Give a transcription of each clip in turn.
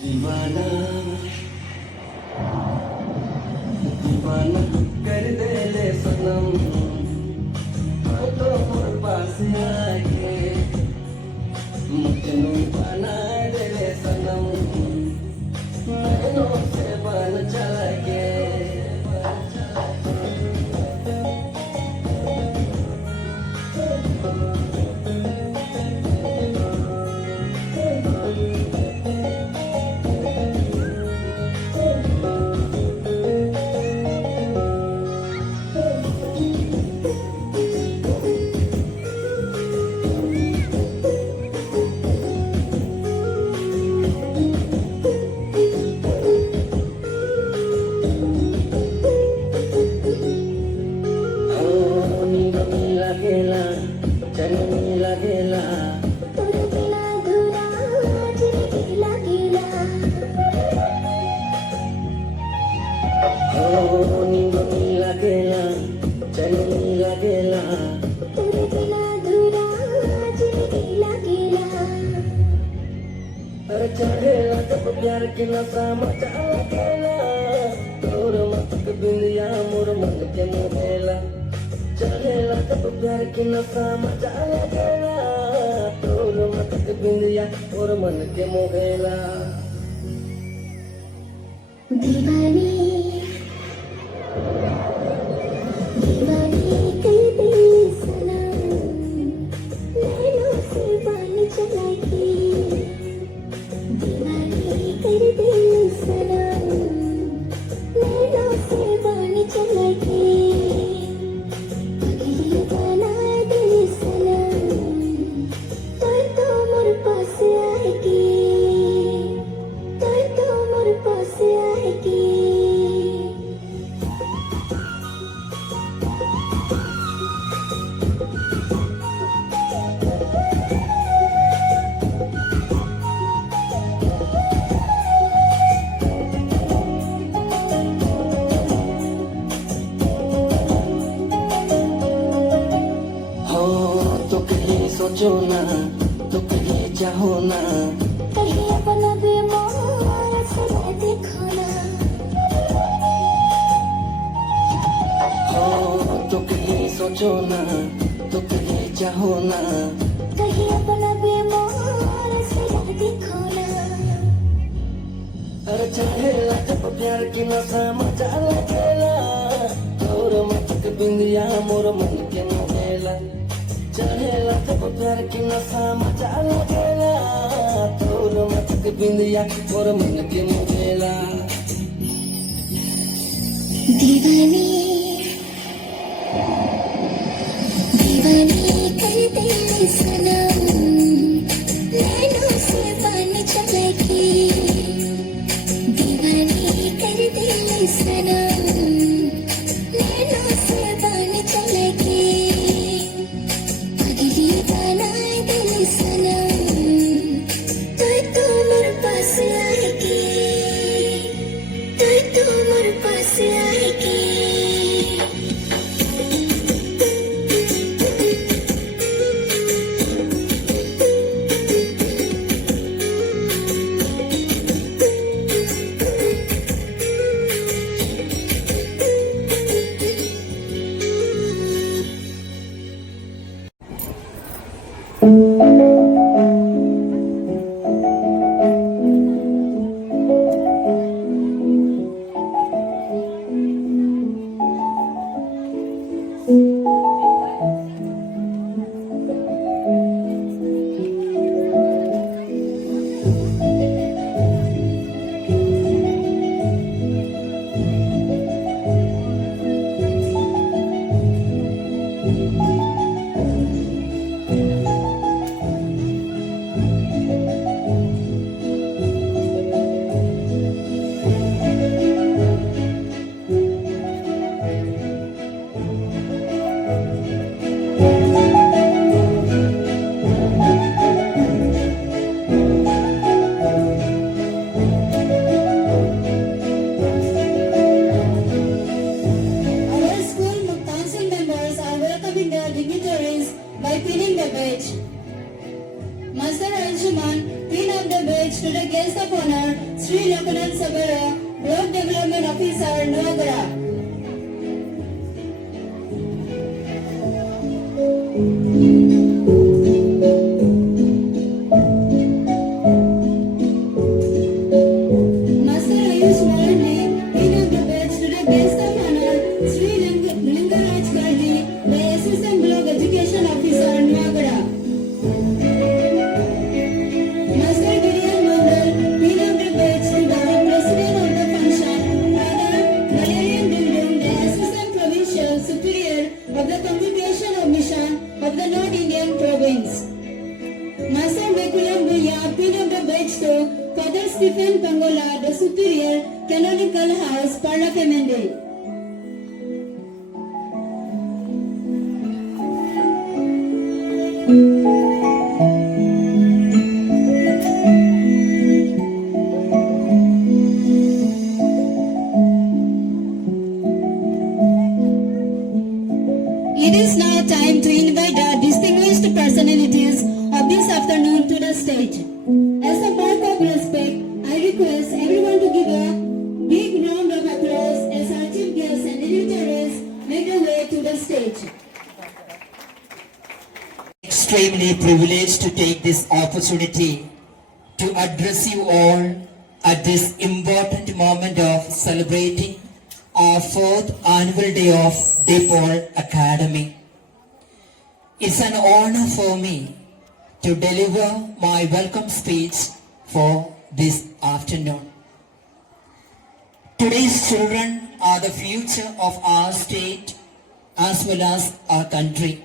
दीवाना दीवाना कर दे ले सनम तो मोर पास आके मजनू बना दे ले सनम नैनों से बन चला के प्यार के नशा मचा गेला तोर मत के बिंदिया मोर मन के मोहेला चलेला तब प्यार के नशा मचा गेला तोर मत के बिंदिया मोर मन के मोहेला दीवानी दीवानी कर दे सनम नैनों से बान चला के दीवानी कर दे सनम नैनों से बान चला के पगली बना दे सनम तो मोर पास आएगी तो मोर पास आएगी सोचो ना तो कहीं चाहो ना कहीं अपना बीमार से देखो ना हो तो कहीं सोचो ना तो कहीं चाहो ना कहीं अपना बीमार से देखो ना अरे चाहे जब प्यार की नशा मचा लगेला तोर मत के बिंदिया मोर मन के मोहेला चलेला तब प्यार की नशा मचा लगेला तोर मत के बिंदिया मोर मन के मोहेला दीवानी दीवानी कर दे सनम नैनों से बान चला के दीवानी कर दे सनम नैनों से बान चला के पगली बना दे सनम तो मोर पास आएगी तो मोर पास officer, Nuagara. Master Ayush Warni, King of the Beds, to the guest of honor, Sri Lingaraj Kardi, the Assistant Block Education Officer, Nuagara. Master Gideon Mandal, King of the Beds, to the President of the function, Father Valerian Dildum, the Assistant Provincial Superior of the Congregation of Mission of the North Indian Province. Master Bekulam Buya, Pin of the Bedstow, Father Stephen Pangola, the Superior Canonical House, Parlakemende. It is now time to invite our distinguished personalities of this afternoon to the stage. As a mark of respect, I request everyone to give a big round of applause as our chief guests and dignitaries make their way to the stage. Extremely privileged to take this opportunity to address you all at this important moment of celebrating our 4th annual day of DePaul Academy. It's an honor for me to deliver my welcome speech for this afternoon. Today's children are the future of our state as well as our country.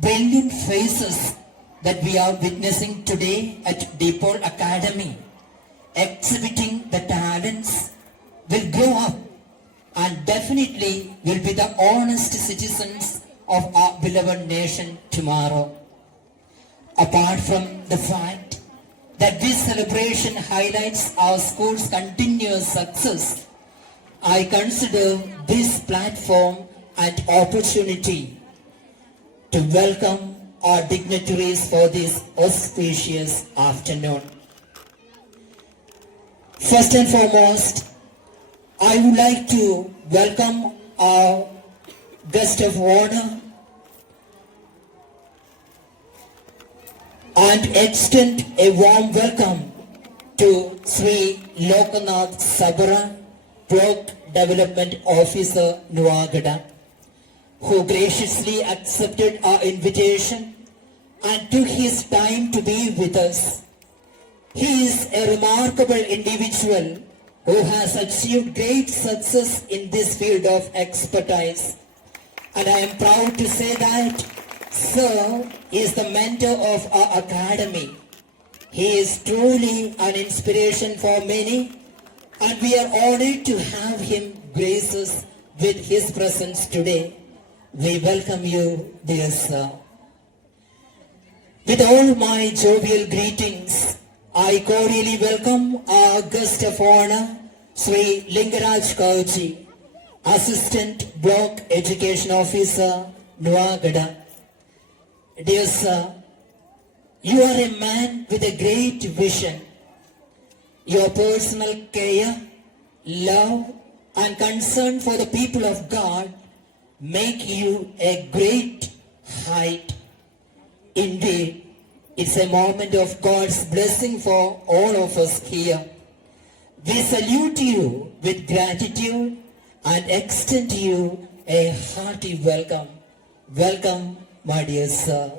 Brilliant faces that we are witnessing today at DePaul Academy, exhibiting the talents, will grow up and definitely will be the honest citizens of our beloved nation tomorrow. Apart from the fact that this celebration highlights our school's continuous success, I consider this platform an opportunity to welcome our dignitaries for this auspicious afternoon. First and foremost, I would like to welcome our guest of honor and extend a warm welcome to Sri Lokanath Sabara, Block Development Officer, Nuagada, who graciously accepted our invitation and took his time to be with us. He is a remarkable individual who has achieved great success in this field of expertise. And I am proud to say that Sir is the mentor of our academy. He is truly an inspiration for many, and we are honored to have him grace us with his presence today. We welcome you, dear Sir. With all my jovial greetings, I cordially welcome our guest of honor, Sri Lingaraj Kauji, Assistant Block Education Officer, Nuagada. Dear Sir, you are a man with a great vision. Your personal care, love, and concern for the people of God make you a great height. Indeed, it's a moment of God's blessing for all of us here. We salute you with gratitude and extend you a hearty welcome. Welcome, my dear Sir.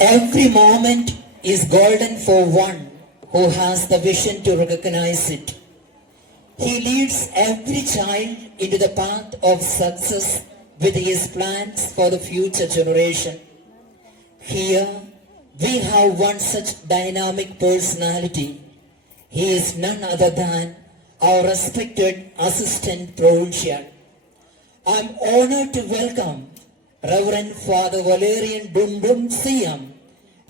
Every moment is golden for one who has the vision to recognize it. He leads every child into the path of success with his plans for the future generation. Here, we have one such dynamic personality. He is none other than our respected Assistant Provincial. I am honored to welcome Reverend Father Valerian Dundum CM,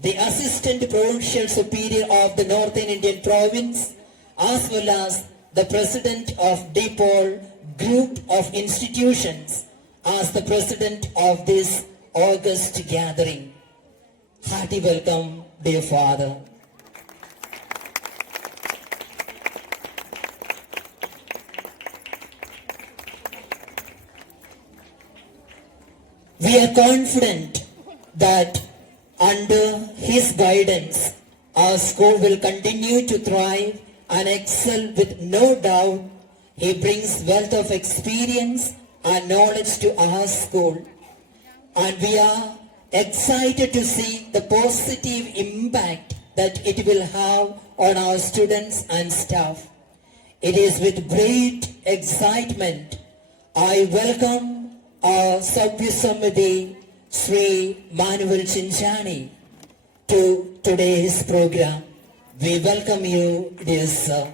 the Assistant Provincial Superior of the Northern Indian Province, as well as the President of DePaul Group of Institutions, as the President of this August gathering. Hearty welcome, dear Father. We are confident that under His guidance, our school will continue to thrive and excel with no doubt. He brings wealth of experience and knowledge to our school. And we are excited to see the positive impact that it will have on our students and staff. It is with great excitement I welcome our Sabya Samiti Sri Manuel Chinchani to today's program. We welcome you, dear sir.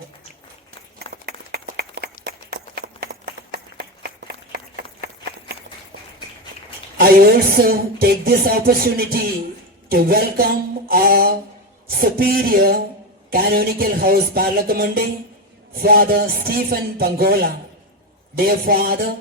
I also take this opportunity to welcome our Superior Canonical House Parlakamundi, Father Stephen Pangola. Dear Father,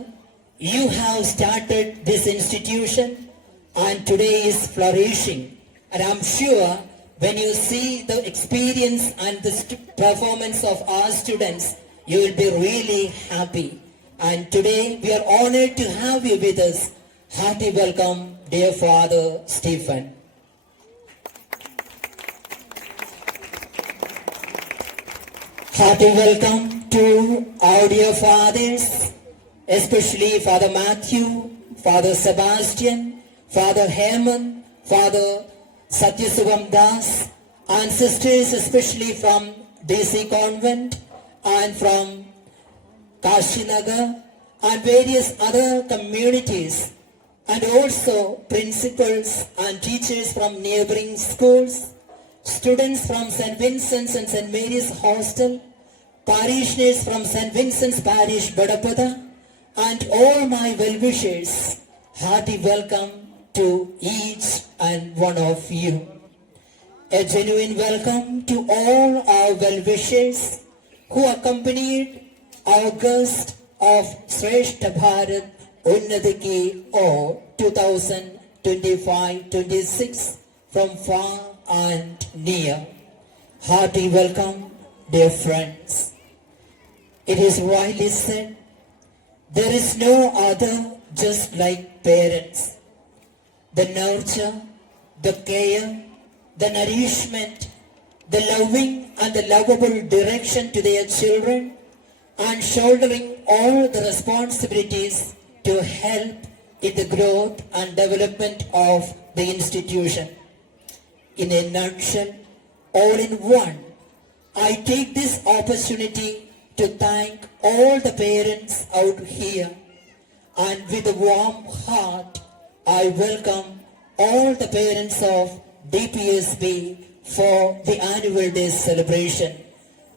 you have started this institution and today is flourishing. And I'm sure when you see the experience and the performance of our students, you will be really happy. And today we are honored to have you with us. Hearty welcome, dear Father Stephen. Hearty welcome to our dear fathers, especially Father Matthew, Father Sebastian, Father Hemant, Father Satyasubham Das, and sisters especially from DC Convent and from Kashinagar and various other communities, and also principals and teachers from neighboring schools, students from St. Vincent's and St. Mary's Hostel, parishioners from St. Vincent's Parish, Badapada, and all my well-wishers. Hearty welcome to each and one of you. A genuine welcome to all our well-wishers who accompanied our guest of Shrestha Bharat Unnati or 2025-26 from far and near. Hearty welcome, dear friends. It is widely said, there is no other just like parents. The nurture, the care, the nourishment, the loving and the lovable direction to their children, and shouldering all the responsibilities to help in the growth and development of the institution. In a nutshell, all in one, I take this opportunity to thank all the parents out here, and with a warm heart, I welcome all the parents of DPSB for the annual day celebration.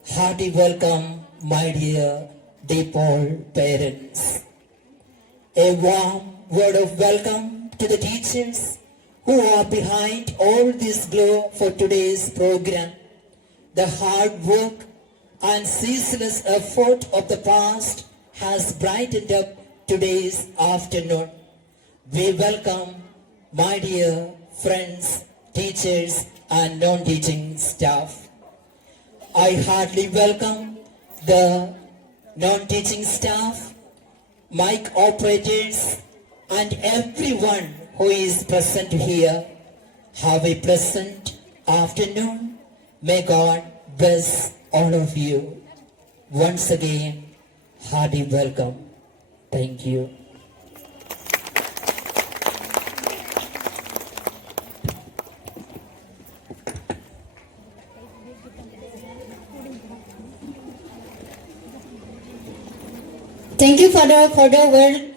Hearty welcome, my dear DPOL parents. A warm word of welcome to the teachers who are behind all this glow for today's program. The hard work and ceaseless effort of the past has brightened up today's afternoon. We welcome my dear friends, teachers and non-teaching staff. I heartily welcome the non-teaching staff, mic operators and everyone who is present here. Have a pleasant afternoon. May God bless all of you. Once again, hearty welcome. Thank you. Thank you, Father, for the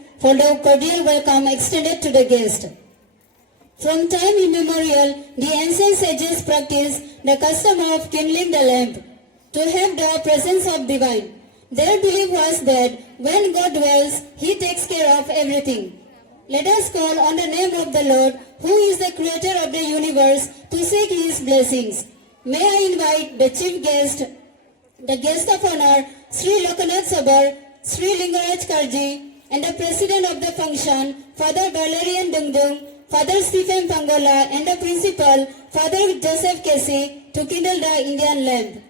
cordial welcome extended to the guest. From time immemorial, the ancient sages practiced the custom of kindling the lamp to have the presence of divine. Their belief was that when God dwells, He takes care of everything. Let us call on the name of the Lord, who is the creator of the universe, to seek His blessings. May I invite the chief guest, the guest of honor, Sri Lokanath Sabar, Sri Lingaraj Karji, and the president of the function, Father Valerian Dungdung, Father Stephen Pangola, and the principal, Father Joseph Casey, to kindle the Indian lamp.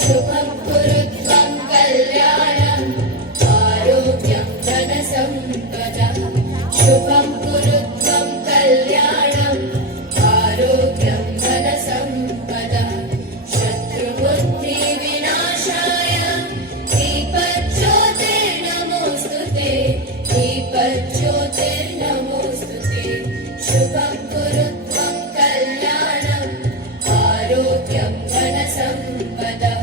शुभं कुरुत्वं कल्याणम् आरोग्यं धनसम्पदः शुभं कुरुत्वं कल्याणम् आरोग्यं धनसम्पदः शत्रुबुद्धिविनाशाय दीपज्योतिर्नमोऽस्तुते दीपज्योतिर्नमोऽस्तुते शुभं कुरुत्वं कल्याणम् आरोग्यं धनसम्पदः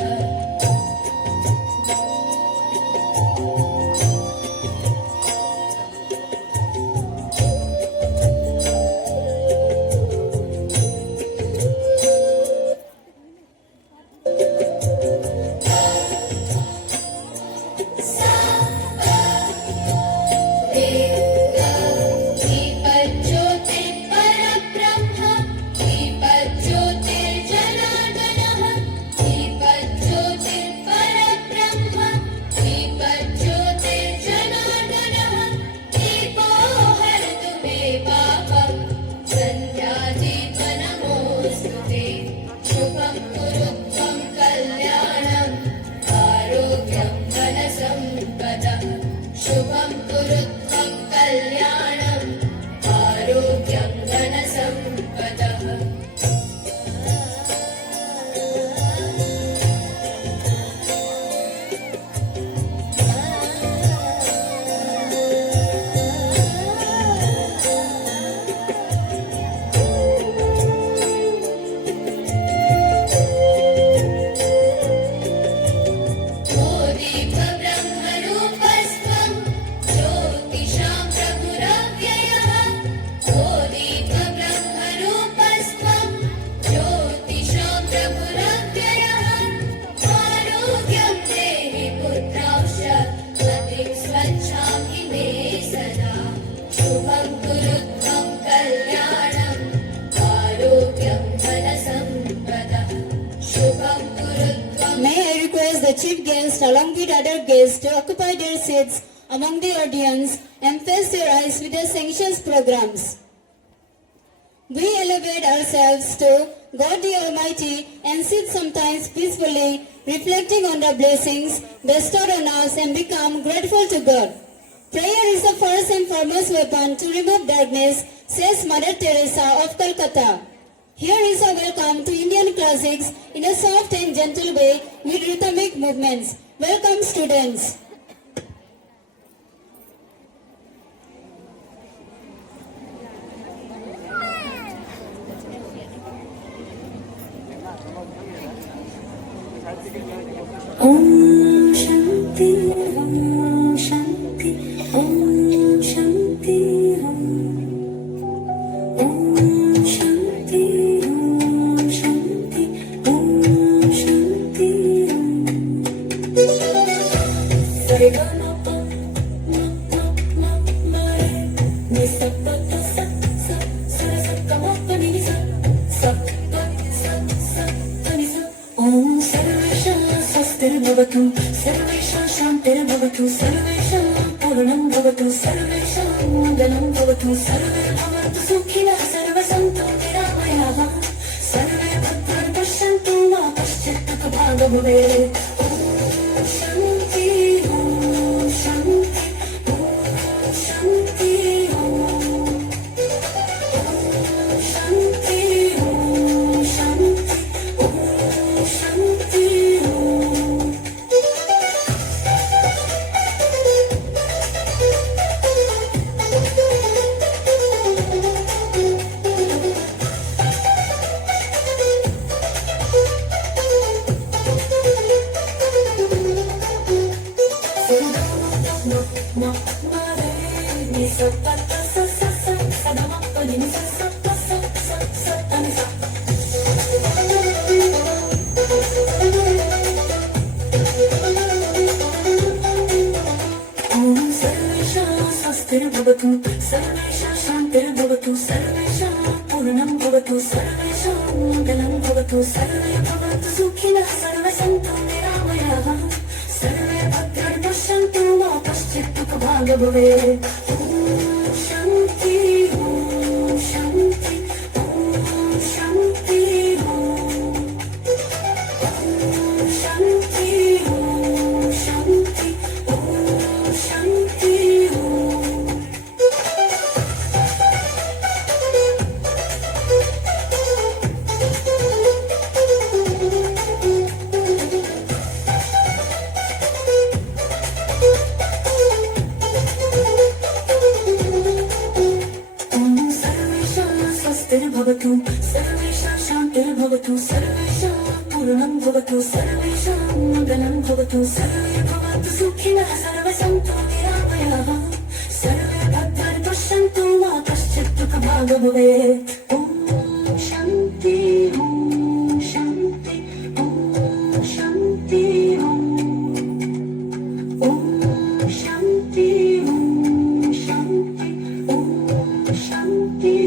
शुभं कुरुत्वं कल्याणम् आरोग्यं धनसम्पदः शुभं कुरुत्वं कल्याणम् आरोग्यं धनसम्पदः दीपब्रह्मरूपस्त्वं ज्योतिषां प्रभुरव्ययः दीपब्रह्मरूपस्त्वं ज्योतिषां प्रभुरव्ययः आरोग्यं देहि पुत्रांश मतिं स्वच्छामि मे सदा शुभं कुरुत्वं कल्याणम् आरोग्यं धनसम्पदः शुभं कुरुत्वं May I request the chief guest along with other guests to occupy their seats among the audience and face their eyes with the sanctions programs. We elevate ourselves to God the Almighty and sit sometimes peacefully, reflecting on the blessings bestowed on us and become grateful to God. Prayer is the first and foremost weapon to remove darkness, says Mother Teresa of Calcutta. Here is a welcome to Indian classics in a soft and gentle way with rhythmic movements. Welcome, students. Om Shanti Om Shanti Om Shanti Om Shanti Om Shanti Om Shanti Sarigama ma ma ma ma re ni sa pa ta sa sa sa sa ka ma pa ni sa sa pa sa sa pa ni sa Om Sarvesha Swastirabhavatu Sarvesha Shantirabhavatu Sarvesha Purnam Bhavatu Sarvesha Mangalam Bhavatu Sarve Bhavantu Sukhinah Sarva Santu Niramayah Sarve Bhadrani Pashyantu Ma Paschyat Bhaga Bhave Om Shanti Om Shanti Om Shanti Om Shanti Om Shanti Om Shanti Om ma ma re ni sa pa ta sa sa sa sa da ma pa ni sa sa pa sa sa sa ta ni sa Om Sarvesha Swastirabhavatu Sarvesha Shantirabhavatu Sarvesha पूर्णं भवतु सर्वेषां मङ्गलं भवतु सर्वे भवन्तु सुखिनः सर्वे सन्तु निरामयाः सर्वे भद्राणि पश्यन्तु मा कश्चित् दुःखभाग् भवेत् ॐ शान्ति ॐ शान्ति ॐ शान्ति ॐ शान्ति ॐ शान्ति ॐ शान्ति ॐ सर्वेषां स्वस्तिर्भवतु सर्वेषां शान्तिर्भवतु सर्वेषां पूर्णं भवतु सर्वेषां मङ्गलं भवतु सर्वे भवन्तु सुखिनः सर्वे सन्तु निरामयाः सर्वे भद्राणि पश्यन्तु मा कश्चित् दुःखभाग् भवेत् ॐ शान्ति ॐ शान्ति ॐ शान्ति ॐ शान्ति ॐ शान्ति ॐ शान्ति ॐ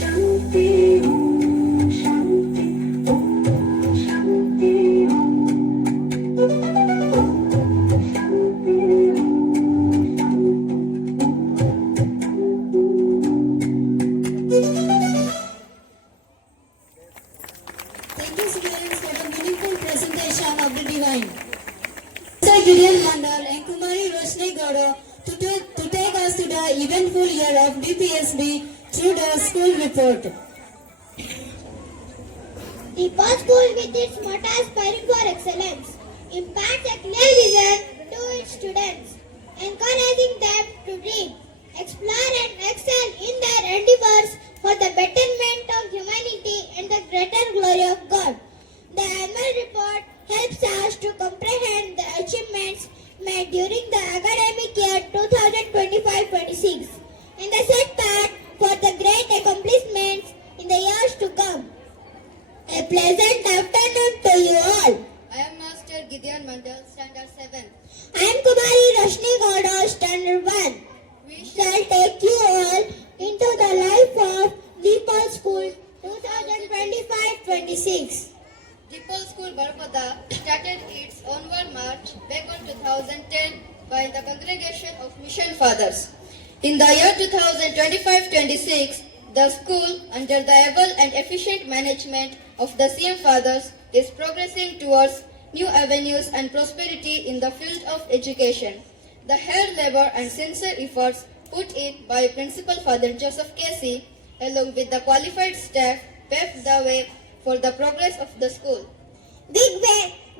शान्ति ॐ शान्ति ॐ शान्ति Thank you, students, for the meaningful presentation of the divine. Sir Gideon Mandal and Kumari Roshni Gauda to take us to the eventful year of DPSB through the school report. The Path School, with its motto aspiring for excellence, imparts a clear vision to its students, encouraging them to dream, explore and excel in their endeavors for the betterment of humanity and the greater glory of God. The annual report helps us to comprehend the achievements made during the academic year 2025-26 and the set path for the great accomplishments in the years to come. A pleasant afternoon to you all. I am Master Gideon Mandal, Standard 7. I am Kumari Roshni Gauda, Standard 1. We shall take you all into the life of Deepal School 2025-26. Deepal School Barapada started its onward march back on 2010 by the Congregation of Mission Fathers. In the year 2025-26, the school, under the able and efficient management of the CM Fathers, is progressing towards new avenues and prosperity in the field of education. The hard labor and sincere efforts put in by Principal Father Joseph Casey, along with the qualified staff, paved the way for the progress of the school. We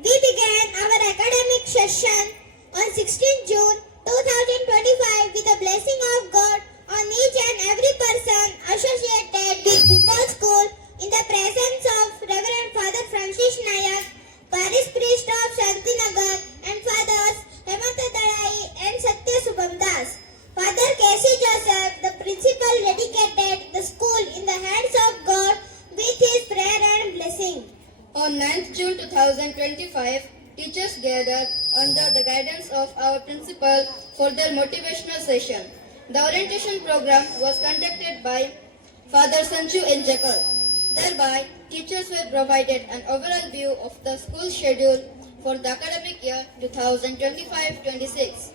began our academic session on 16 June 2025 with the blessing of God on each and every person associated with Deepal School in the presence of Reverend Father Francis Nayak, Parish Priest of Shantinagar, and Fathers Hemanta Dalai and Satya Subham Das. Father Casey Joseph, the principal, dedicated the school in the hands of God with his prayer and blessing. On 9th June 2025, teachers gathered under the guidance of our principal for their motivational session. The orientation program was conducted by Father Sanju N. Jakal. Thereby, teachers were provided an overall view of the school schedule for the academic year 2025-26.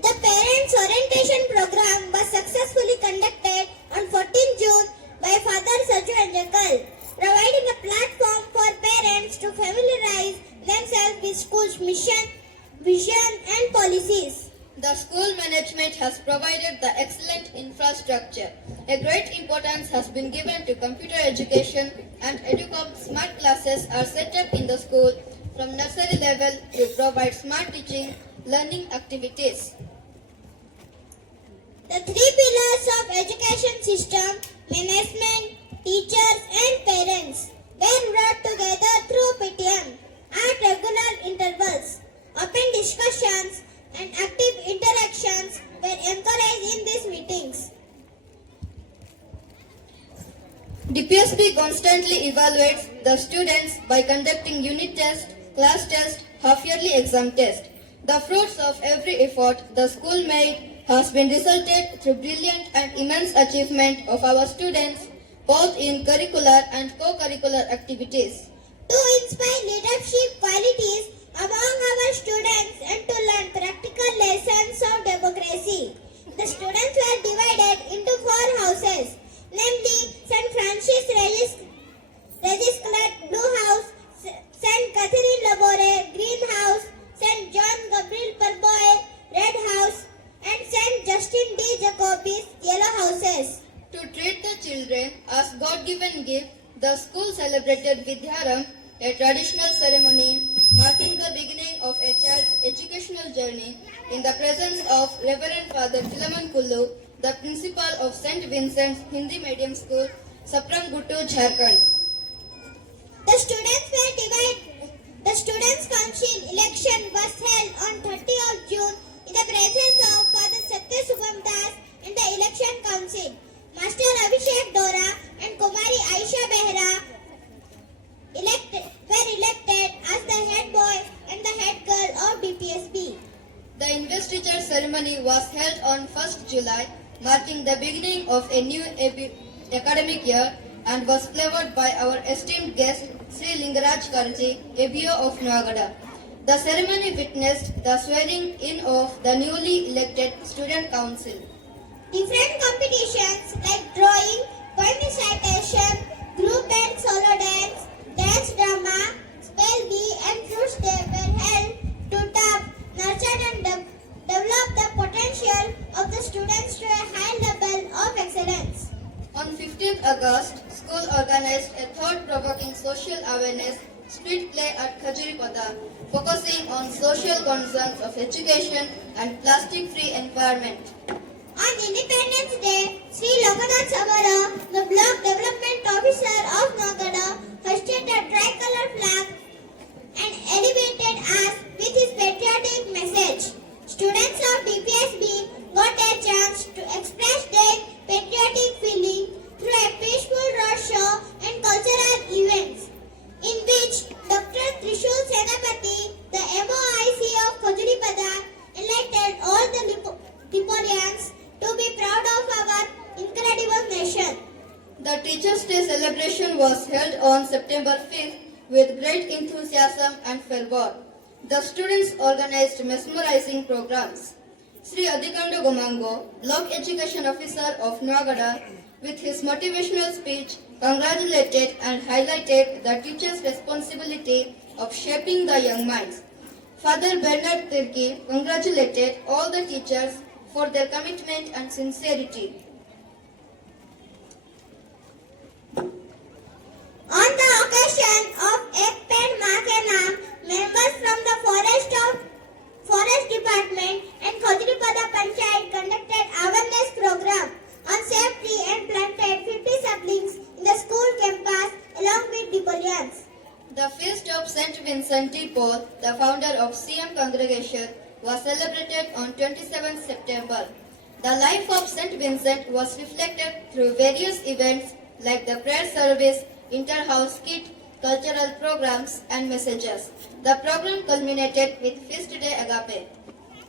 The parents' orientation program was successfully conducted on 14 June by Father Sanju N. Jakal, providing a platform for parents to familiarize themselves with school's mission, vision and policies. The school management has provided the excellent infrastructure. A great importance has been given to computer education, and Educom smart classes are set up in the school from nursery level to provide smart teaching, learning activities. The three pillars of education system, management, teachers and parents, were brought together through PTM at regular intervals. Open discussions and active interactions were encouraged in these meetings. DPSB constantly evaluates the students by conducting unit tests, class tests, half-yearly exam tests. The fruits of every effort the school made has been resulted through brilliant and immense achievement of our students both in curricular and co-curricular activities. To inspire leadership qualities among our students and to learn practical lessons of democracy. The students were divided into 4 houses, namely St. Francis Regis Club Blue House, St. Catherine Labore Green House, St. John Gabriel Parboy Red House, and St. Justin D. Jacobis Yellow Houses. To treat the children as God-given gift, the school celebrated Vidyaram, a traditional ceremony marking the beginning of a child's educational journey in the presence of Reverend Father Philemon Kullu, the principal of St. Vincent's Hindi Medium School, Sapramguttu, Jharkhand. The Students' Council election was held on 30th of June in the presence of Father Satya Subham Das and the election council. Master Abhishek Dora and Kumari Aisha Behra were elected as the head boy and the head girl of DPSB. The investiture ceremony was held on 1st July, marking the beginning of a new academic year, and was flavored by our esteemed guest Sri Lingaraj Karji, ABO of Noagada. The ceremony witnessed the swearing in of the newly elected student council. Different competitions like drawing, poem recitation, group and solo dance drama, spell bee and fruits day were held to tap, nurture and develop the potential of the students to a high level of excellence. On 15th August, school organized a thought-provoking social awareness street play at Khajuripada, focusing on social concerns of education and plastic-free environment. On Independence Day, Sri Lokanath Sabara, the block development officer of Nagada, hoisted a tricolor flag and elevated us with his patriotic message. Students of DPSB got a chance to express their patriotic feeling through a peaceful road show and cultural events, in which Dr. Trishul Senapati, the MOIC of Khajuripada, enlightened all the Lipolians to be proud of our incredible nation. The Teachers' Day celebration was held on September 5th with great enthusiasm and fervor. The students organized mesmerizing programs. Sri Adhikando Gomango, Block Education Officer of Noagada, with his motivational speech, congratulated and highlighted the teachers' responsibility of shaping the young minds. Father Bernard Tirki congratulated all the teachers for their commitment and sincerity. On the occasion of Ek Ped Maa Ke Naam, members from the Forest Department and Khajuripada Panchayat conducted awareness program on safety and planted 50 saplings in the school campus along with Lipolians. The feast of St. Vincent de Paul, the founder of CM Congregation, was celebrated on 27 September. The life of St. Vincent was reflected through various events like the prayer service, inter-house kit, cultural programs and messages. The program culminated with Feast Day Agape.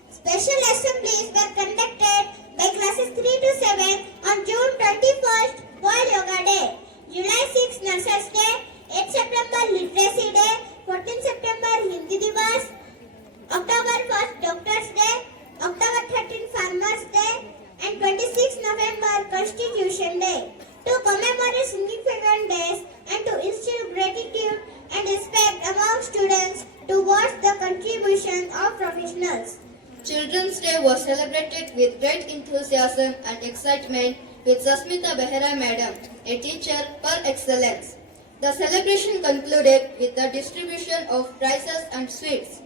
Special assemblies were conducted by classes 3 to 7 on June 21st, Boy Yoga Day, July 6th, Nurses Day, 8 September, Literacy Day, 14 September, Hindi Divas, October 1st, Doctors Day, October 13th, Farmers Day, and 26 November, Constitution Day, to commemorate significant days and to instill gratitude and respect among students towards the contribution of professionals. Children's Day was celebrated with great enthusiasm and excitement with Sasmita Behera Madam, a teacher par excellence. The celebration concluded with the distribution of prizes and sweets.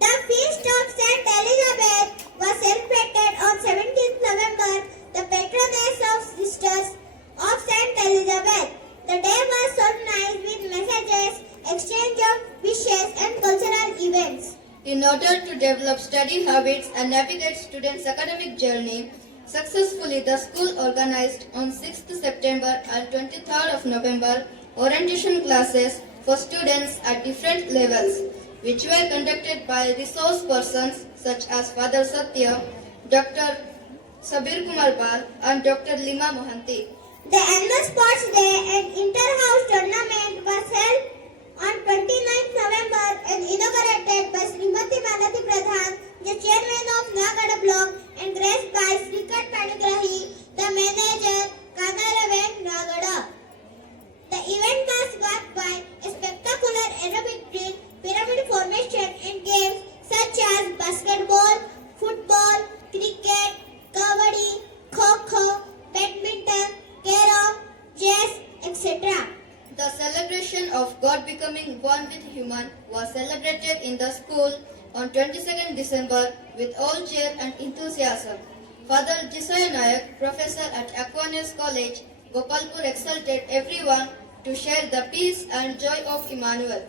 The feast of Saint Elizabeth was celebrated on 17th November, the patroness of sisters of Saint Elizabeth. The day was solemnized with messages, exchange of wishes and cultural events. In order to develop study habits and navigate students' academic journey successfully, the school organized on 6th September and 23rd of November orientation classes for students at different levels, which were conducted by resource persons such as Father Satya, Dr. Sabir Kumar Bal, and Dr. Lima Mohanty. The annual sports day and inter-house tournament was held on 29th November and inaugurated by Srimati Malati Pradhan, the chairman of Nagada block, and graced by Srikat Panigrahi, the manager, Kagaravan Nagada. The event was marked by a spectacular aerobic drill, pyramid formation and games such as basketball, football, cricket, kabaddi, kho-kho, badminton, carom, chess, etc. The celebration of God becoming one with human was celebrated in the school on 22nd December with all cheer and enthusiasm. Father Jisai Nayak, professor at Aquinas College, Gopalpur, exalted everyone to share the peace and joy of Emmanuel.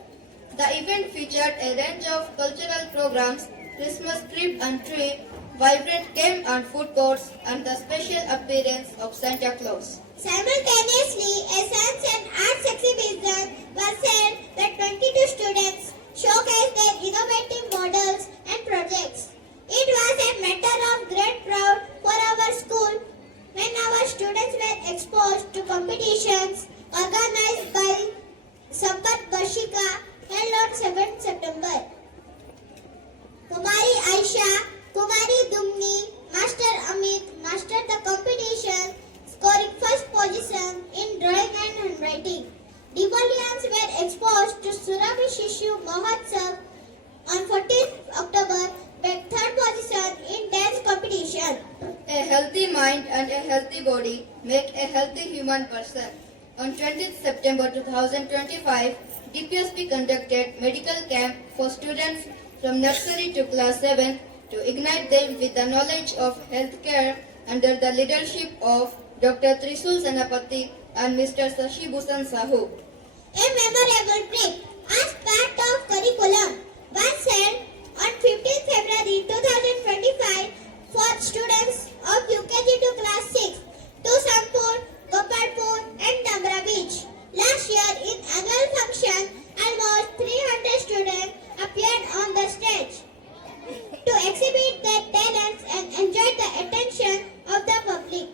The event featured a range of cultural programs, Christmas tree and tree, vibrant game and food courts, and the special appearance of Santa Claus. Simultaneously, a science and arts exhibition was held where 22 students showcased their innovative models and projects. It was a matter of great pride for our school when our students were exposed to competitions organized by Sampat Bashika held on 7th September. Kumari Aisha, Kumari Dumni, Master Amit mastered the competition, scoring first position in drawing and handwriting. Devoleons were exposed to Surabhi Shishu Mahotsav on 14th October, with third position in dance competition. A healthy mind and a healthy body make a healthy human person. On 20th September 2025, DPSP conducted medical camp for students from nursery to class 7 to ignite them with the knowledge of healthcare under the leadership of Dr. Trisul Senapati and Mr. Sashi Bhusan Sahu. A memorable trip as part of curriculum was held on 15th February 2025 for students of UKG to class 6 to Sampur, Gopalpur and Damra Beach. Last year in annual function, almost 300 students appeared on the stage to exhibit their talents and enjoy the attention of the public.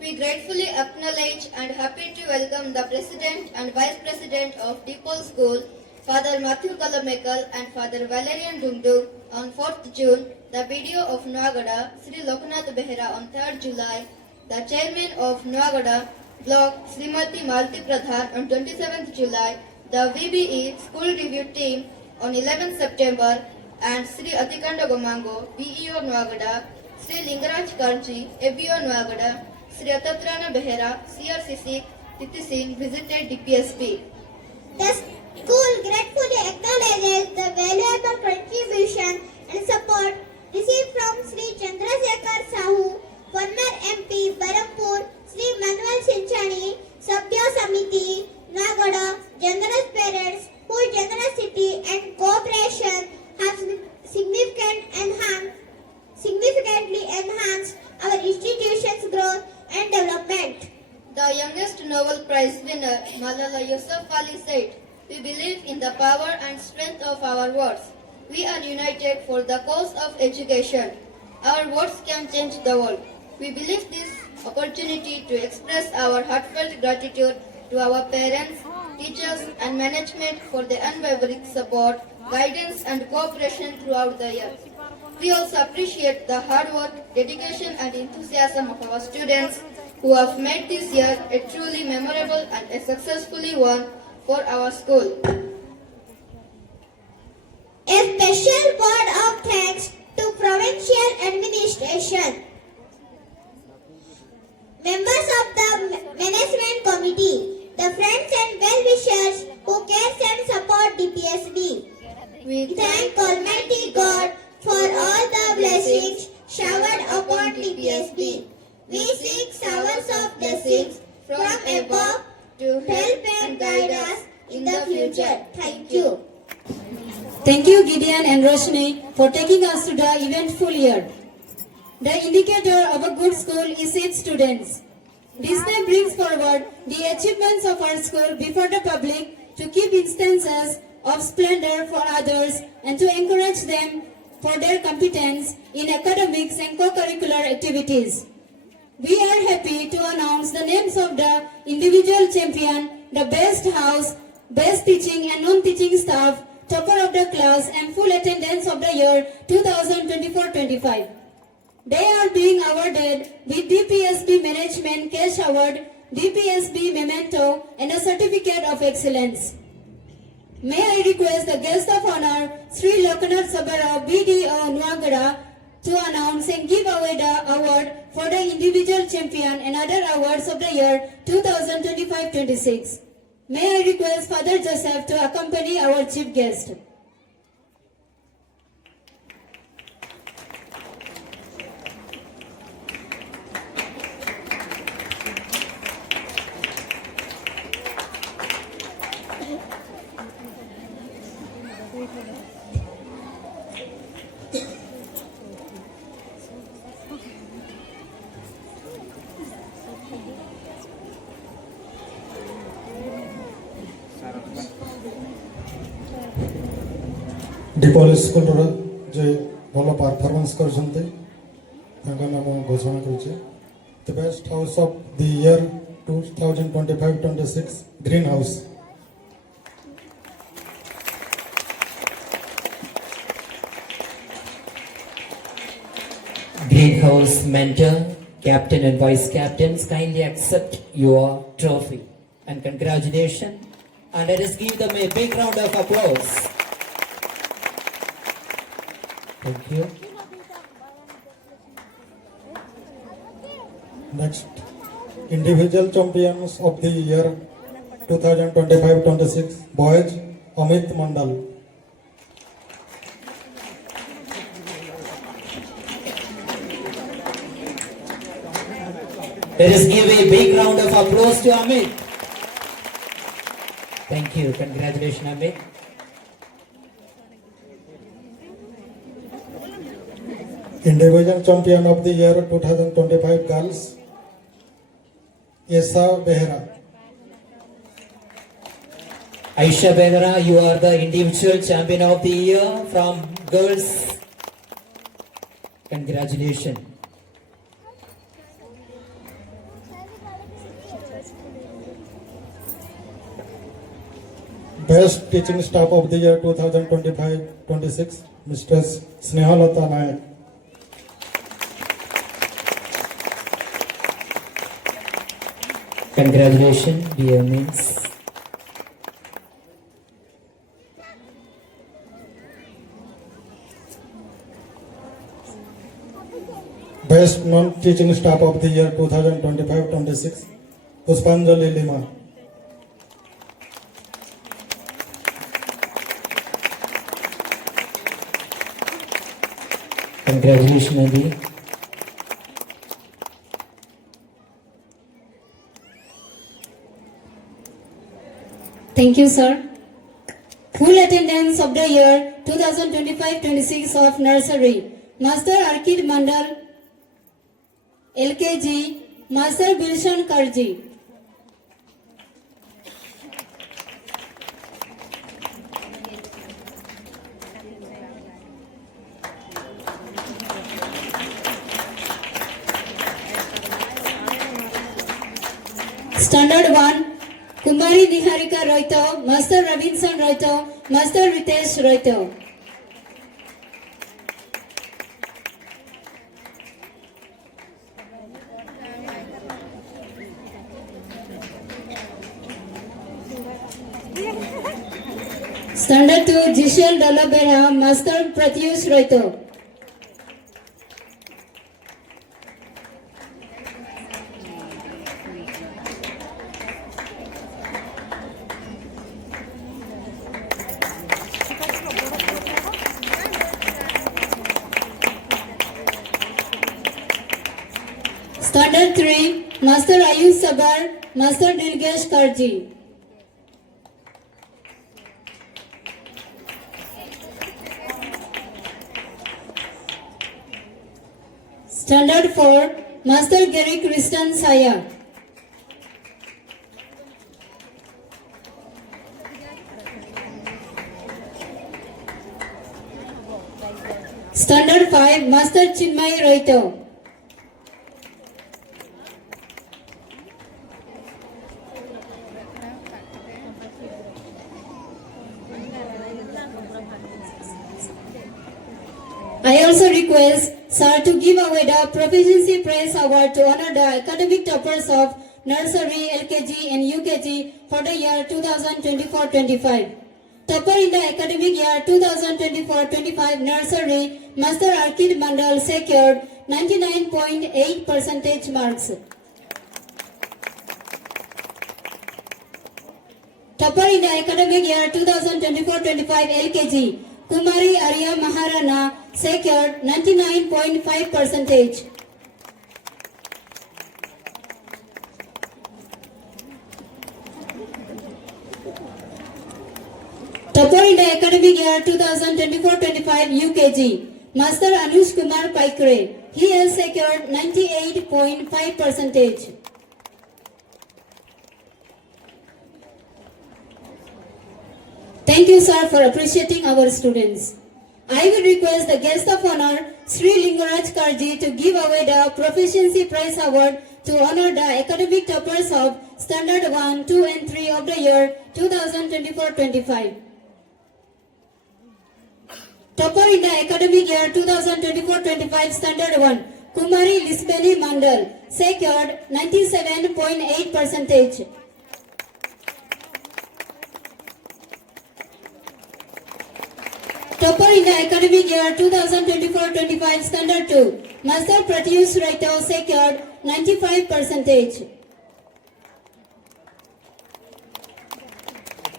We gratefully acknowledge and happy to welcome the President and Vice President of Dipol School, Father Matthew Kalamekal and Father Valerian Dumdum on 4th June, the BDO of Noagada, Sri Loknath Behera on 3rd July, the Chairman of Noagada Block, Srimati Malati Pradhan on 27th July, the VBE School Review Team on 11th September, and Sri Atikanda Gomango, BEO Noagada, Sri Lingaraj Karji, ABO Noagada, Sri Atatrana Behera, CRCC, Titi Singh visited DPSP. The school gratefully acknowledges the valuable contribution and support received from Sri Chandrasekhar Sahu, former MP Barampur, Sri Manuel Sinchani, Sabhya Samiti, Nagada, generous parents whose generosity and cooperation have significantly enhanced our institution's growth and development. The youngest Nobel Prize winner, Malala Yousafzai said, "We believe in the power and strength of our words. We are united for the cause of education. Our words can change the world." We believe this opportunity to express our heartfelt gratitude to our parents, teachers and management for their unwavering support, guidance and cooperation throughout the year. We also appreciate the hard work, dedication and enthusiasm of our students who have made this year a truly memorable and a successfully one for our school. A special word of thanks to Provincial Administration, members of the Management Committee, the friends and well-wishers who care and support DPSB. We Thank Almighty God for all the blessings showered upon DPSB. We seek showers of blessings from above to help and guide us in the future. Thank you. Thank you, Gideon and Roshni, for taking us to the eventful year. The indicator of a good school is its students. Disney brings forward the achievements of our school before the public to keep instances of splendor for others and to encourage them for their competence in academics and co-curricular activities. We are happy to announce the names of the individual champion, the best house, best teaching and non-teaching staff, topper of the class and full attendance of the year 2024-25. They are being awarded with DPSB Management Cash Award, DPSB Memento and a Certificate of Excellence. May I request the guest of honor, Sri Lokanath Sabara, BDO Nuagara, to announce and give away the award for the individual champion and other awards of the year 2025-26. May I request Father Joseph to accompany our chief guest. DePaul school जे भल performance कर नाम घोषणा कर the best house of the year 2025-26 green house Greenhouse mentor, captain and vice captains, kindly accept your trophy and congratulations, and let us give them a big round of applause. Thank you. Next individual champions of the year 2025-26 boys Amit Mandal Let us give a big round of applause to Amit. Thank you. Congratulations, Amit. Individual champion of the year 2025 girls Aisha Behra Aisha Behra, you are the individual champion of the year from girls. Congratulations. Best teaching staff of the year 2025-26 mistress Snehalata Nayak Congratulations, dear Miss. Best non teaching staff of the year 2025-26 Pushpanjali Lima Congratulations, Nadi. Thank you, sir. Full attendance of the year 2025-26 of nursery. Master Arkid Mandal, LKG, Master Bilshan Karji. Standard 1, Kumari Niharika Roito, Master Robinson Roito, Master Ritesh Roito. Standard 2, Jishel Dalabera, Master Pratyush Roito. Standard 3, Master Ayush Sabar, Master Dilgesh Karji. Standard 4, Master Gary Kristen Saya. Standard 5, Master Chinmay Roito. I also request Sir to give away the Proficiency Prize Award to honor the academic toppers of nursery, LKG and UKG for the year 2024-25. Topper in the academic year 2024-25 nursery, Master Arkid Mandal secured 99.8% marks. Topper in the academic year 2024-25 LKG, Kumari Arya Maharana secured 99.5%. Topper in the academic year 2024-25 UKG, Master Anush Kumar Paikre, he has secured 98.5%. Thank you, sir, for appreciating our students. I will request the guest of honor, Sri Lingaraj Karji, to give away the Proficiency Prize Award to honor the academic toppers of Standard 1, 2 and 3 of the year 2024-25. Topper in the academic year 2024-25 Standard 1, Kumari Lisbeni Mandal, secured 97.8%. Topper in the academic year 2024-25 Standard 2, Master Pratyush Raito secured 95%.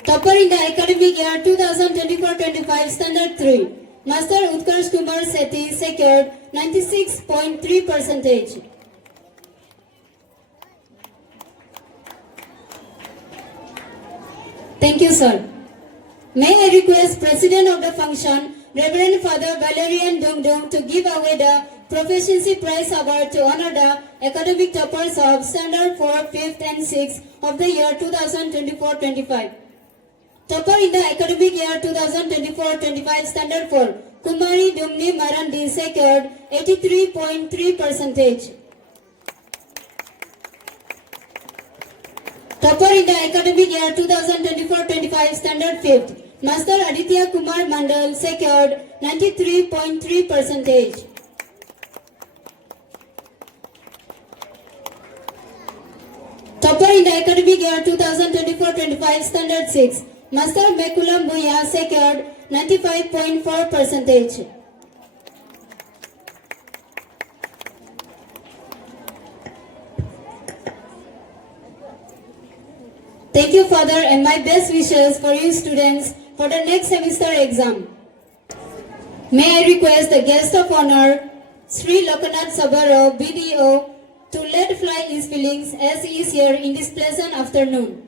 Topper in the academic year 2024-25 Standard 3, Master Utkarsh Kumar Sethi secured 96.3%. Thank you, sir. May I request President of the function, Reverend Father Valerian Dungdung, to give away the Proficiency Prize Award to honor the academic toppers of Standard 4, 5th and 6th of the year 2024-25. Topper in the academic year 2024-25 Standard 4, Kumari Dumni Marandi secured 83.3%. Topper in the academic year 2024-25 Standard 5th, Master Aditya Kumar Mandal secured 93.3%. Topper in the academic year 2024-25 Standard 6, Master Mekulam Buya secured 95.4%. Thank you, Father, and my best wishes for you students for the next semester exam. May I request the guest of honor, Sri Lokanath Sabaro, BDO, to let fly his feelings as he is here in this pleasant afternoon.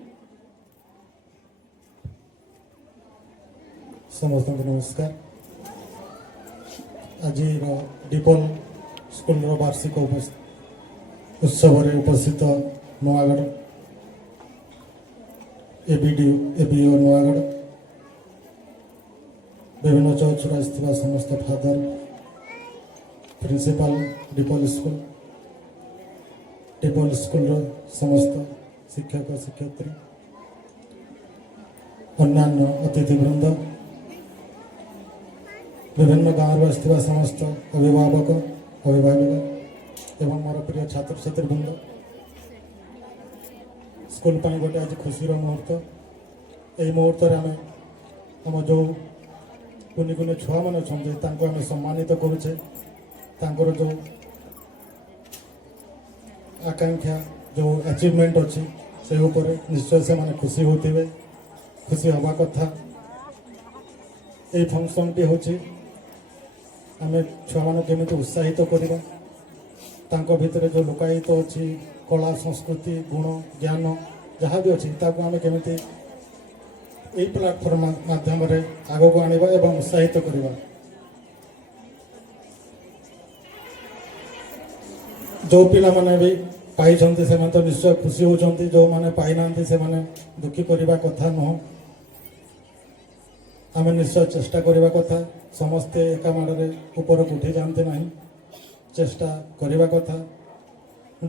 ସମସ୍ତଙ୍କୁ ନମସ୍କାର। ଆଜିର ଡିପୋଲ ସ୍କୁଲର ବାର୍ଷିକ ଉତ୍ସବରେ ଉପସ୍ଥିତ Nuagarh ABO Nayagarh विभिन्न चर्चर आसथिबा समस्त father principal dipole school समस्त शिक्षक शिक्षयित्री अन्यान्य अतिथिवृंद विभिन्न गाँव आसथिबा समस्त अभिभावक अभिभाविका एवं मोर प्रिय छात्र छात्रीवृंद स्कूल पर गोटे आज खुशी मुहूर्त यही मुहूर्त आम आम जो कुनि कुनि छुआ मैंने अच्छा आम सम्मानित करुचे जो आकांक्षा जो अचिवमेंट अच्छी से निश्चय से मैंने खुशी होते खुशी हवा कथा यही फंक्शन टी हूँ आम छुआ मान केमी उत्साहित करवा भितर जो लोकायित अच्छी कला संस्कृति गुण ज्ञान जहाँ भी अच्छी आम केमी यही प्लाटफर्म माध्यम आग को आने एवं उत्साहित करवा जो पिला माने भी पाई से तो निश्चय खुशी होती जो माने पाई ना से दुखी करने कथा नुह आम निश्चय चेष्टा करने कथा समस्ते एका माड़े ऊपर को उठी जाते ना चेष्टा करने कथा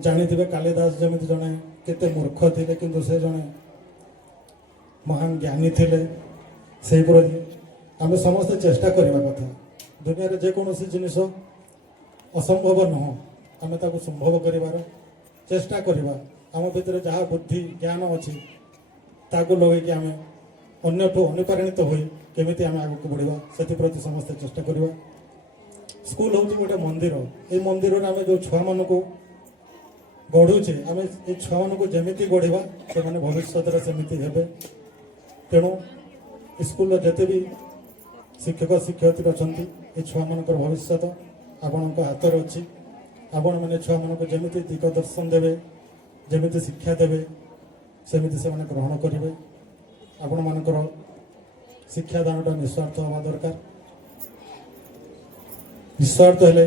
जानी कालिदास जमी जड़े केते मूर्ख थे किंतु से जड़े महान ज्ञानी थे से आम समस्ते चेष्टा करने कथा दुनिया जेकोसी जिनिस असंभव नुह आम ताको संभव कर चेष्टा करवा आम भितर जहाँ बुद्धि ज्ञान अच्छी ताको लगे आम अन्यठू अनुप्राणित हो केमी आम आग को बढ़ा से प्रति समस्ते चेष्टा करवा स्कूल हूँ गोटे मंदिर ये मंदिर में आम जो छुआ मान को गढ़ुचे आम ये छुआ मान जमी गढ़ा से भविष्य सेमती हे तेणु स्कूल जिते भी शिक्षक शिक्षयित्री अच्छा ये छुआ मान भविष्य आपण हाथ में अच्छी आपण मैंने छुआ मान जमी दिग दर्शन देवे जमी शिक्षा देवे सेमती से ग्रहण करेंगे आपण मानकर शिक्षादानटा निस्वार्थ हवा दरकार निस्वार्थ हेले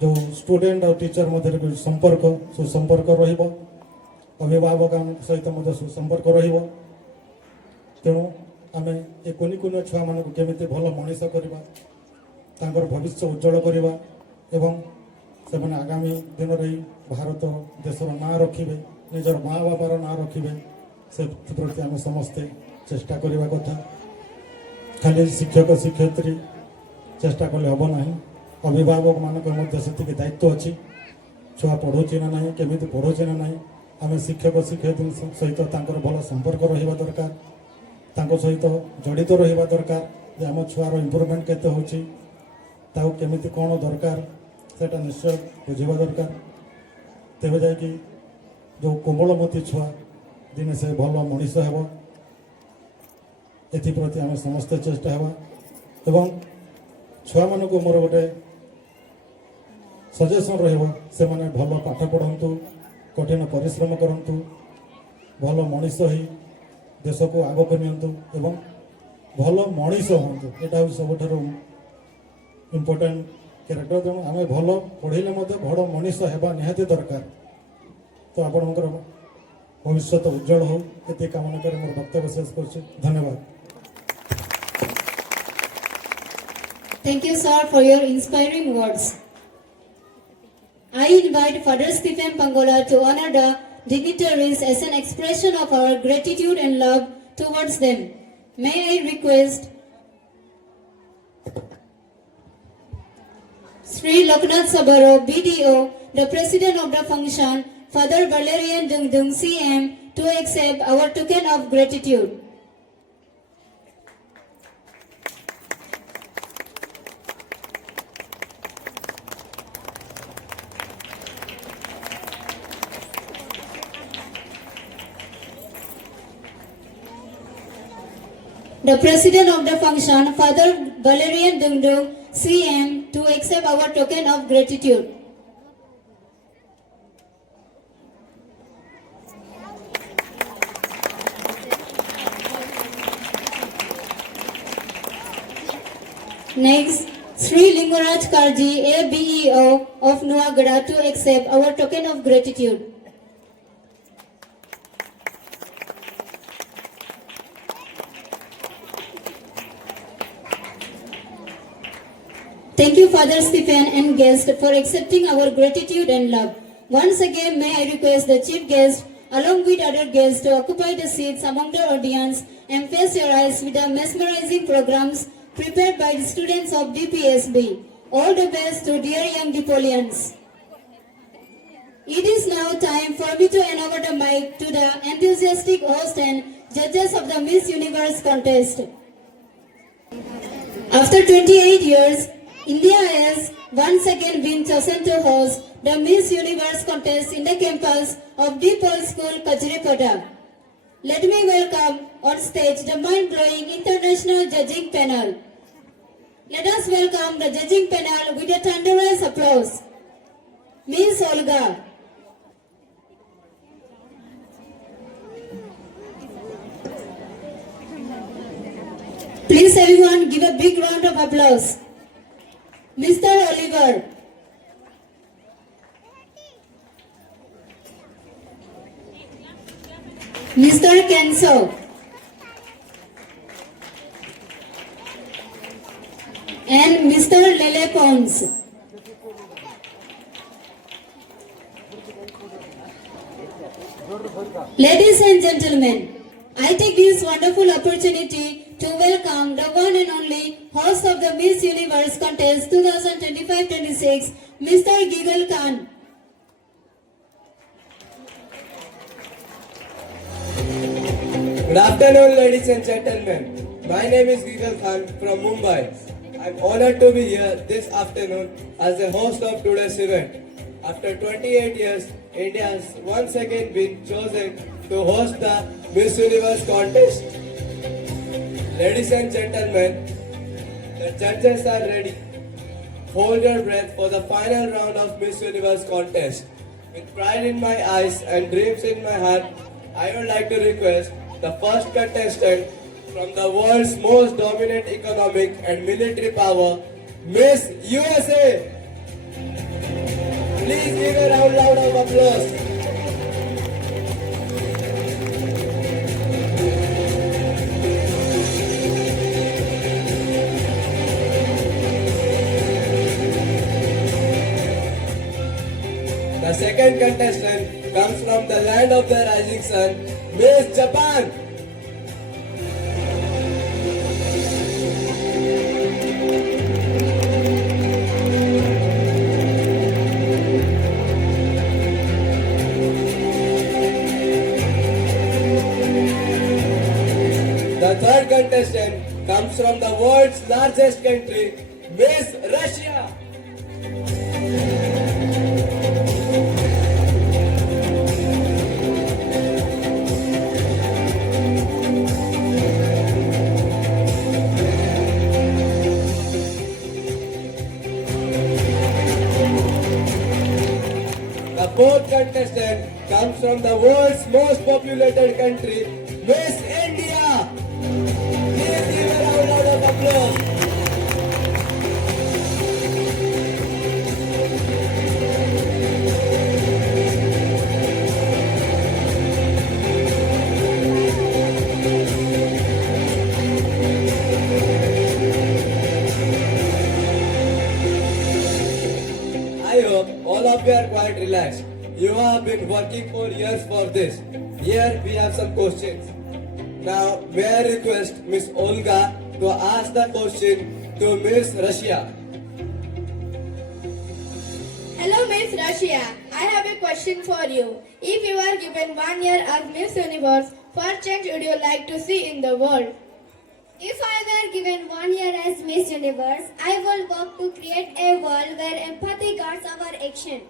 जो स्टूडेंट और टीचर मध्य संपर्क सुसंपर्क रहिबो अभिभावक सहित सुसंपर्क रहिबो तेणु आमे ए कोनी कोनी छुआ मान केमिति भल मनीष करबा तांकर भविष्य उज्जवल करबा एवं से आगामी दिन रे भारत देशर ना रखिबे निजर माँ बापार ना रखिबे से प्रति आम समस्ते चेष्टा करने कथा खाली शिक्षक शिक्षयित्री चेष्टा कले हम ना अभिभावक मानक से दायित्व अच्छी छुआ पढ़ुची ना ना केमी पढ़ुची ना ना आम शिक्षक शिक्षयित्री सहित भल संपर्क रहा दरकार सहित जड़ित रहा दरकार जे आम छुआर इम्प्रुवमेंट केते होची ताऊ केमिति कौन दरकार सेटा निश्चय बुझा दरकार तेज जाकि जो कोमलमती छुआ दिने से भल मनीष हे एप्रति आम समस्ते चेष्टा हेबा एवं छुआ मान को मोर गोटे सजेसन से माने भल पाठ पढ़ंतु कठिन परिश्रम करंतु भल मनीष ही देश को आग को नियंतु एवं भल मनीष हूँ यहाँ सब इम्पोर्टाट क्यारेक्टर तेणु आम भल पढ़े भल मनीष हेबा निहाती दरकार तो आपणकर भविष्य उज्जवल हो ये कामना कर मोर वक्तव्य शेष कर धन्यवाद Thank you, sir, for your inspiring words. I invite Father Stephen Pangola to honor the dignitaries as an expression of our gratitude and love towards them. May I request Sri Loknath Sabaro, BDO, the president of the function, Father Valerian Dungdung, CM, to accept our token of gratitude. The president of the function, Father Valerian Dungdung, CM, to accept our token of gratitude. Next, Sri Lingaraj Karji, ABEO of Nuagada, to accept our token of gratitude. Thank you, Father Stephen and guest, for accepting our gratitude and love. Once again, may I request the chief guest, along with other guests, to occupy the seats among the audience and face your eyes with the mesmerizing programs prepared by the students of DPSB. All the best to dear young Depolians. It is now time for me to hand over the mic to the enthusiastic host and judges of the Miss Universe contest. After 28 years, India has once again been chosen to host the Miss Universe contest in the campus of DPOL School, Kajripada. Let me welcome on stage the mind-blowing international judging panel. Let us welcome the judging panel with a thunderous applause. Miss Olga. Please everyone give a big round of applause. Mr. Oliver. Mr. Kenso. and Mr. Lele Pons. Ladies and gentlemen, I take this wonderful opportunity to welcome the one and only host of the Miss Universe Contest 2025-26, Mr. Gigal Khan. Good afternoon, ladies and gentlemen. My name is Gigal Khan from Mumbai. I'm honored to be here this afternoon as the host of today's event. After 28 years, India has once again been chosen to host the Miss Universe contest. Ladies and gentlemen, the judges are ready. Hold your breath for the final round of Miss Universe contest. With pride in my eyes and dreams in my heart, I would like to request the first contestant from the world's most dominant economic and military power, Miss USA. Please give a round of applause. The second contestant comes from the land of the rising sun, Miss Japan. The third contestant comes from the world's largest country, Miss Russia. The fourth contestant comes from the world's most populated country, Miss India. Please give a round of applause. I hope all of you are quite relaxed. You have been working for years for this. Here we have some questions. Now, may I request Miss Olga to ask the question to Miss Russia. Hello Miss Russia, I have a question for you. If you are given 1 year as Miss Universe, what change would you like to see in the world? If I were given 1 year as Miss Universe, I will work to create a world where empathy guides our action.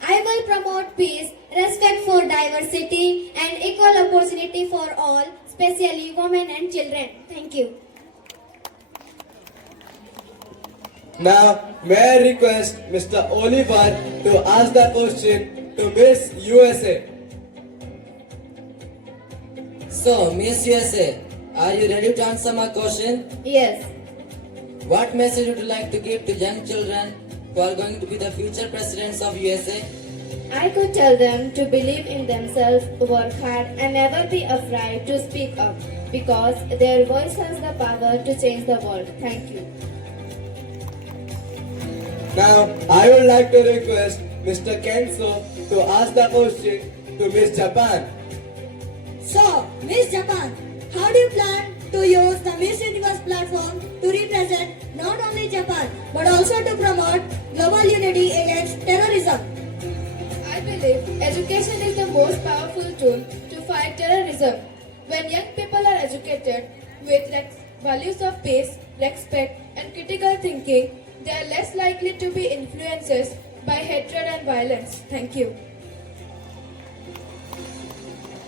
I will promote peace, respect for diversity, and equal opportunity for all, especially women and children. Thank you. Now, may I request Mr. Oliver to ask the question to Miss USA. So, Miss USA, are you ready to answer my question? Yes. What message would you like to give to young children who are going to be the future presidents of USA? I could tell them to believe in themselves, work hard, and never be afraid to speak up because their voice has the power to change the world. Thank you. Now, I would like to request Mr. Kenzo to ask the question to Miss Japan. So, Miss Japan, how do you plan to use the Miss Universe platform to represent not only Japan but also to promote global unity against terrorism? I believe education is the most powerful tool to fight terrorism. When young people are educated with values of peace, respect, and critical thinking, they are less likely to be influenced by hatred and violence. Thank you.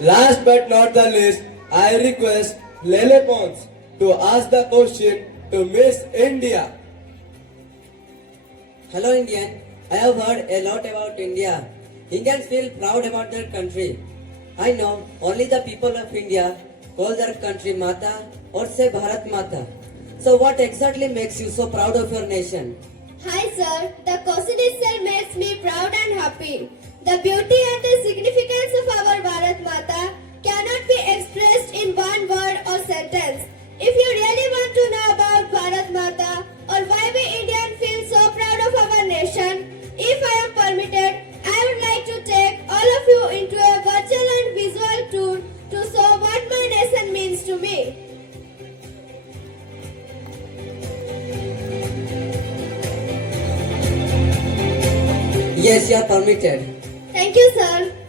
Last but not the least, I request Lele Pons to ask the question to Miss India. Hello Indian, I have heard a lot about India. Indians feel proud about their country. I know only the people of India call their country Mata or say Bharat Mata. So what exactly makes you so proud of your nation? Hi sir, the question itself makes me proud and happy. The beauty and the significance of our Bharat Mata cannot be expressed in one word or sentence. If you really want to know about Bharat Mata or why we you into a virtual and visual tour to show what my nation means to me. Yes, you are permitted. Thank you, sir.